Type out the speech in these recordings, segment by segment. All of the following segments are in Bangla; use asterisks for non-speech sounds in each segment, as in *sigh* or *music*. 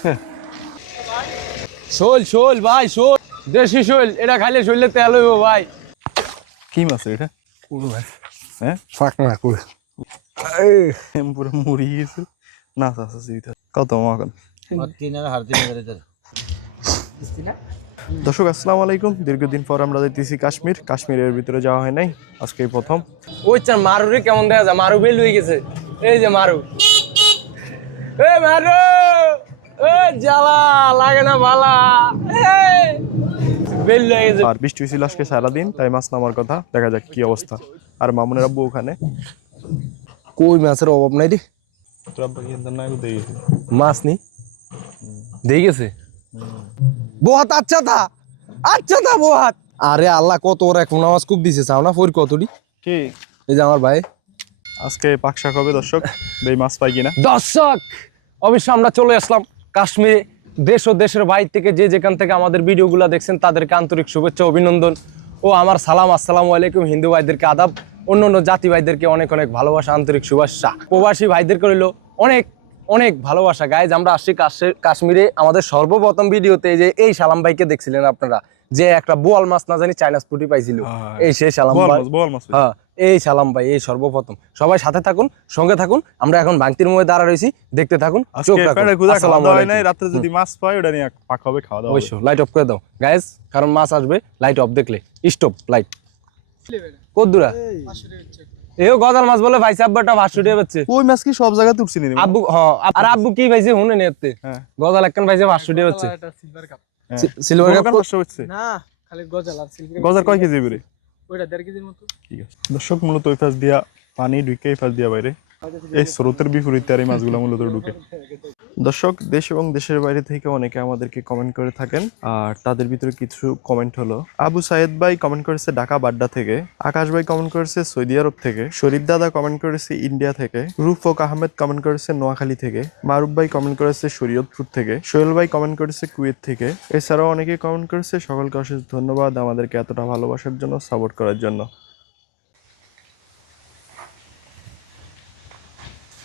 *laughs* শোল শোল ভাই শোল। দেশি শোল এটা খাইলে শরীরে তেল হইব ভাই। কি মাছ এটা? পুরো মাছ হ্যাঁ? ফাঁক না করে পুরো মুড়ি গেছে। না আছে ভিতরে কত মাখন তিন আর হাড় তিন হাজার দর্শক আসসালামু আলাইকুম। দীর্ঘদিন পর আমরা যাইতেছি কাশ্মীর। কাশ্মীরের ভিতরে যাওয়া হয় নাই। আজকে প্রথম। ওই চার মারুরে কেমন দেখা যায়? মারু বেল হয়ে গেছে। এই যে মারু। এ মারু! জ্বালা লাগে না বালা। এই, বেল গেছে। আর বৃষ্টি হয়েছিল আজকে সারাদিন তাই মাছ নামার কথা। দেখা যাক কি অবস্থা। আর মামুনের আব্বু ওখানে? কই মাছের অভাব নাই রে? মাছ নি দিয়ে গেছে? বহুত আচ্ছা থা। আচ্ছা থা বহুত। আরে আল্লাহ কত ওরা এখন নামাজ খুব দিছে চাও না ফোর কতটি কি? এই যে আমার ভাই। আজকে পাকশাক হবে দর্শক। বেই মাছ পাই কিনা? দর্শক অবশ্য আমরা চলে আসলাম। কাশ্মীরে দেশ ও দেশের বাইরে থেকে যে যেখান থেকে আমাদের ভিডিওগুলো দেখছেন তাদেরকে আন্তরিক শুভেচ্ছা অভিনন্দন ও আমার সালাম। আসসালামু আলাইকুম হিন্দু ভাইদেরকে আদাব অন্য অন্য জাতি ভাইদেরকে অনেক অনেক ভালোবাসা আন্তরিক শুভেচ্ছা। প্রবাসী ভাইদেরকে রইল অনেক অনেক ভালোবাসা। গাইজ আমরা আসছি কাশ্মীরে আমাদের সর্বপ্রথম ভিডিওতে যে এই সালাম ভাইকে দেখছিলেন আপনারা যে একটা বোয়াল মাছ না জানি চাইনা স্পুটি পাইছিল। হ্যাঁ। এই সে সালাম ভাই। হ্যাঁ এই সালাম ভাই এই সর্বপ্রথম। সবাই সাথে থাকুন সঙ্গে থাকুন। আমরা এখন ভাঙতির মধ্যে দাঁড়া রয়েছি দেখতে থাকুন। রাত্রে যদি মাছ পাই ওটা নিয়ে পাক হবে খাওয়া দাওয়া অবশ্যই লাইট অফ করে দাও। গাইজ কারণ মাছ আসবে লাইট অফ দেখলে। স্টপ লাইট কত দূরা এও গদাল মাছ বলে ভাই সাব্বাটা ভাসু দিয়ে পাচ্ছে ওই মাছ কি সব জায়গায় নি আব্বু হ্যাঁ আর আব্বু কি ভাইছে হুনে নেতে হ্যাঁ। গদাল একখান ভাইছে দিয়ে পাচ্ছে হ্যাঁ। সিলভার কাপ হচ্ছে না খালি গজাল আর সিলভার গজার কয় কেজি বেরে ওইটা দেড় কেজির মতো। ঠিক আছে। দর্শক, মূলত ওই ফাঁস দিয়া পানি ঢুকে এই ফাঁস দিয়া বাইরে। এই স্রোতের বিপরীতে আর এই মাছগুলো মূলত ঢুকে। দর্শক, দেশ এবং দেশের বাইরে থেকে অনেকে আমাদেরকে কমেন্ট করে থাকেন। আর তাদের ভিতরে কিছু কমেন্ট হলো। আবু সাইদ ভাই কমেন্ট করেছে ঢাকা বাড্ডা থেকে। আকাশ ভাই কমেন্ট করেছে সৌদি আরব থেকে। শরীফ দাদা কমেন্ট করেছে ইন্ডিয়া থেকে। রুফক আহমেদ কমেন্ট করেছে নোয়াখালী থেকে। মারুফ ভাই কমেন্ট করেছে শরীয়তপুর থেকে। সোহেল ভাই কমেন্ট করেছে কুয়েত থেকে। এছাড়াও অনেকে কমেন্ট করেছে সকলকে অশেষ ধন্যবাদ আমাদেরকে এতটা ভালোবাসার জন্য সাপোর্ট করার জন্য।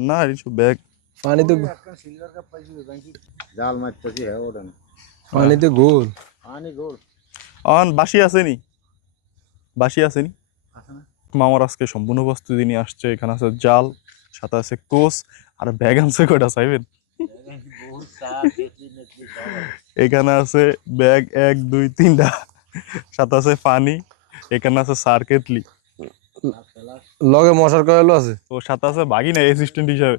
না এই ব্যাগ পানি তো সিলভার কাপ পাইছি ব্যাংকি জাল মাছ পছি হ্যাঁ ওটা পানি তো গোল পানি গোল অন বাসি আসেনি। বাসি আসেনি। মামার আজকে সম্পূর্ণ প্রস্তুতি নিয়ে আসছে এখানে আছে জাল সাথে আছে কোস আর ব্যাগ আনছে কয়টা চাইবেন এখানে আছে ব্যাগ এক দুই তিনটা সাথে আছে পানি এখানে আছে সার কেতলি লগে মশার কয়েলও আছে? ও সাথে আছে বাগি না অ্যাসিস্ট্যান্ট হিসাবে।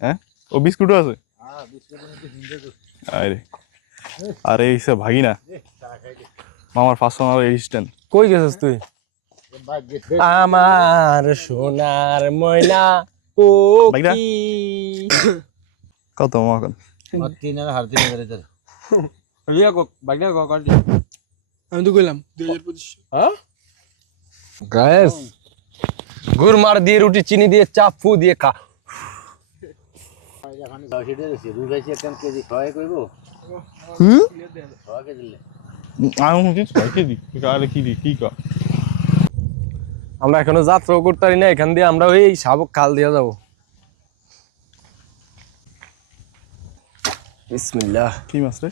হ্যাঁ? ও বিস্কুটও আছে? আরে। আরে এই ভাগি না মামার পার্সোনাল অ্যাসিস্ট্যান্ট কই গেছিস তুই? আমার সোনার ময়না? পকি কত মাখন তিন আর হাড় তিন হাজার লিয়া কো বাইরা কো কাটি আমি তো কইলাম 2025 হ্যাঁ? গাইস গুড় মার দিয়ে রুটি চিনি দিয়ে চাপ ফু দিয়ে খা। আমরা এখনও যাত্রা করতে পারি না এখান দিয়ে আমরা ওই শাবক খাল দিয়ে যাব। বিসমিল্লাহ। কি মাছ রে?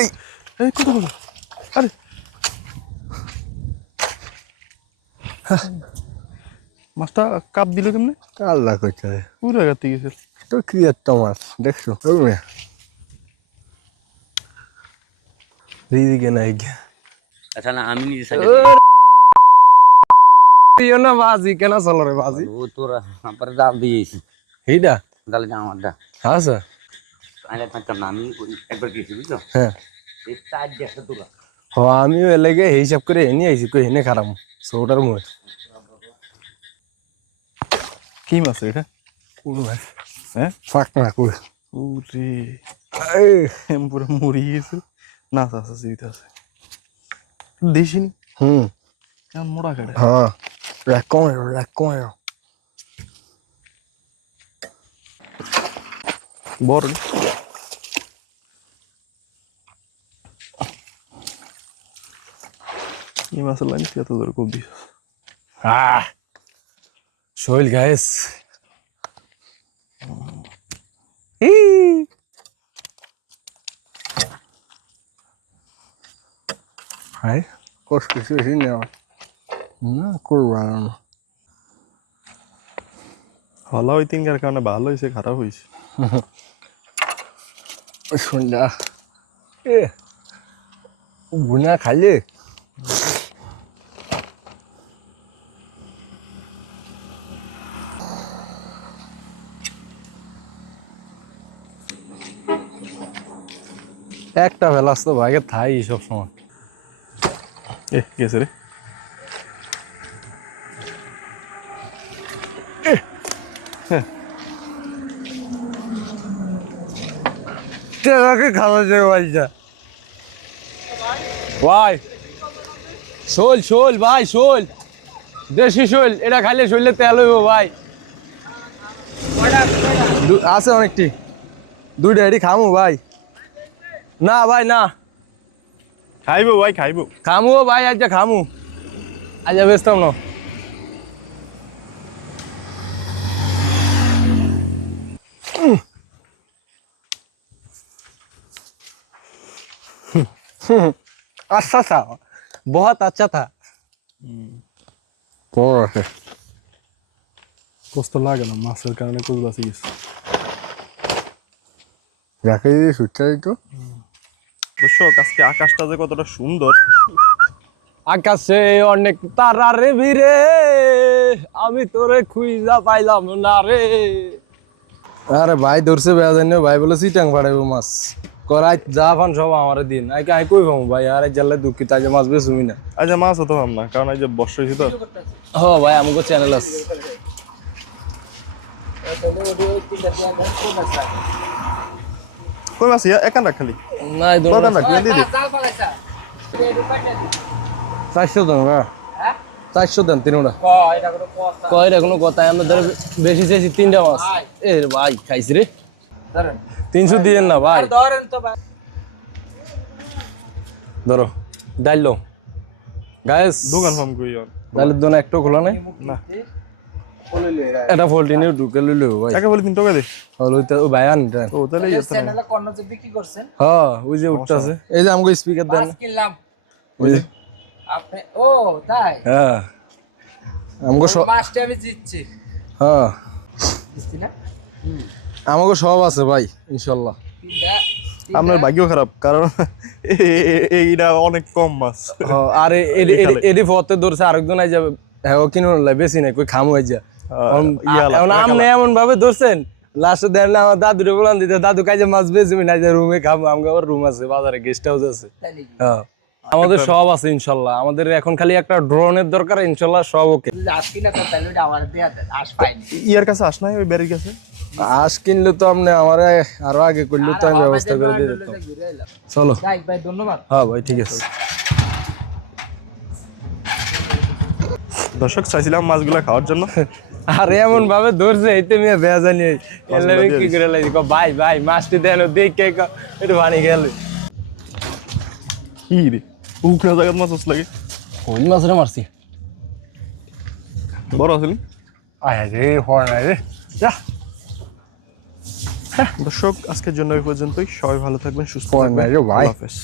এই এই কত কত আরে। মাছটা কাপ দিল কেমনে? আল্লাহ কইতে পুরো গাতে গেছে। তো কি একটা মাছ দেখছ? দিদিকে নাই আচ্ছা না আমি নিজে দিও না বাজি কেন চলো রে বাজি। ও তোরা আমার জাল দিয়েছি। জালে যা আমারটা। আচ্ছা। আইলে পাইতাম না আমি একবার গেছি বুঝছ? হ্যাঁ। এই চার দেড়শো তোরা। হ আমিও এলাকে হিসাব করে এনে আইছি কই এনে খারাপ সৌটার মই কি মাছ এটা? কোন মাছ হ্যাঁ? ফাঁক না কই ওরে এই, আমি পুরো মরি গেছে। না আছে জীবিত আছে। দেখিনি? হুম। মোড়া কাটে। হ্যাঁ। রাখো রাখো বড়। এই মাছের লাইন তুই এত ধরে খুব দিস Ah. Schuld, guys. Hai, kos ke sini ya. Nah, kurang. হলা ওই তিনকার কারণে ভালো হয়েছে খারাপ হয়েছে Sudah. Eh. Guna kali. একটা বেলাস তো ভাগে থাই সব সময় এ গেছে রে? টেরাকে খাওয়া যায় ভাইটা ভাই শোল শোল ভাই শোল। দেশি শোল এটা খাইলে শরীরে তেল হইব ভাই। আছে অনেকটি। দুইটা এটি খামু ভাই। না ভাই না খাইবো ভাই খাইবো খামু ভাই আজ খামু আজ বেচতাম না अच्छा था बहुत अच्छा था কষ্ট লাগে না মাছের কারণে কোচ বাঁচি গেছে রাখে সুচাই তো দর্শক আজকে আকাশটা যে কতটা সুন্দর। আকাশে অনেক তারা রে ভিড়ে আমি তোরে খুঁজা পাইলাম না রে। আরে ভাই ধরছে বেয়া জানি ভাই বলে সিটাং ফাড়াইবো মাছ। করাই যা ফান সব আমার দিন। আই আই কই পাবো ভাই? আরে জানলে দুঃখিত আজ মাছ বেশুমি না। আজ মাছ হতো না কারণ এই যে বর্ষা হয়েছে তো। হ ভাই আমাকে চ্যানেল আছে। কই মাছ ইয়া একান রাখ খালি নাই দোকান রাখ দিয়ে দে চারশো দেন না চারশো দেন তিনটা কয়টা কোনো কথা আমরা ধরে বেশি চাইছি তিনটা মাছ এ ভাই খাইছি রে তিনশো দিয়েন না ভাই ধরো ডাইল লো গায়েস দোকান ফার্ম কই আর ডাইলের দোনা একটু খোলা নাই না এটা ফোল্টিনে ঢুকে লইলো ভাই। একে বলে তিন টাকা দে। হলো ও ভাই আন দেন ও তাহলে তো চ্যানেলে কর্ণ যে বিক্রি করছেন হ্যাঁ ওই যে উঠতেছে এই যে আমাকে স্পিকার দেন। মাছ কিনলাম। ওই যে। আপনি ও তাই? হ্যাঁ আমাকে সব মাছটা আমি জিতছি। হ্যাঁ বুঝছি না? আমাকে সব আছে ভাই ইনশাআল্লাহ তিনটা আপনার ভাগ্য খারাপ কারণ এইটা অনেক কম মাছ। হ্যাঁ, আর এডি- ফতে ধরছে আরেকজন আই যাবে হ্যাঁ ও কিনো বেশি নাই কই খামু আই যা আপনি এমন ভাবে ধরছেন লাস্টে দেন না আমার দাদু রে বলান দিতে দাদু কাজে মাছ বেশি না যে রুমে খামু আমাকে আবার রুম আছে বাজারে গেস্ট হাউস আছে। হ্যাঁ। আমাদের সব আছে ইনশাল্লাহ। আমাদের এখন খালি একটা ড্রোনের দরকার ইনশাল্লাহ সব ওকে। ইয়ার কাছে আস নাই ওই বাড়ির কাছে? আজ কিনলে তো আপনি আমার আরও আগে করলে তো আমি ব্যবস্থা করে দিয়ে দিতাম। চলো। ভাই ধন্যবাদ। হ্যাঁ ভাই ঠিক আছে। দর্শক চাইছিলাম মাছগুলা খাওয়ার জন্য। *laughs* আর এমন ভাবে ধরছে এইতে মিয়া এলে দিয়ে কি করে লাগি ভাই ভাই মাছটি দেন দেখে একটু পানি গেল কি রে? মাছ লাগে কোন মাছ রে মারছি? বড় আসলি আয় রে নাই রে। যা। দর্শক আজকের জন্য এই পর্যন্তই। সবাই ভালো থাকবেন সুস্থ থাকবেন। আল্লাহ হাফেজ।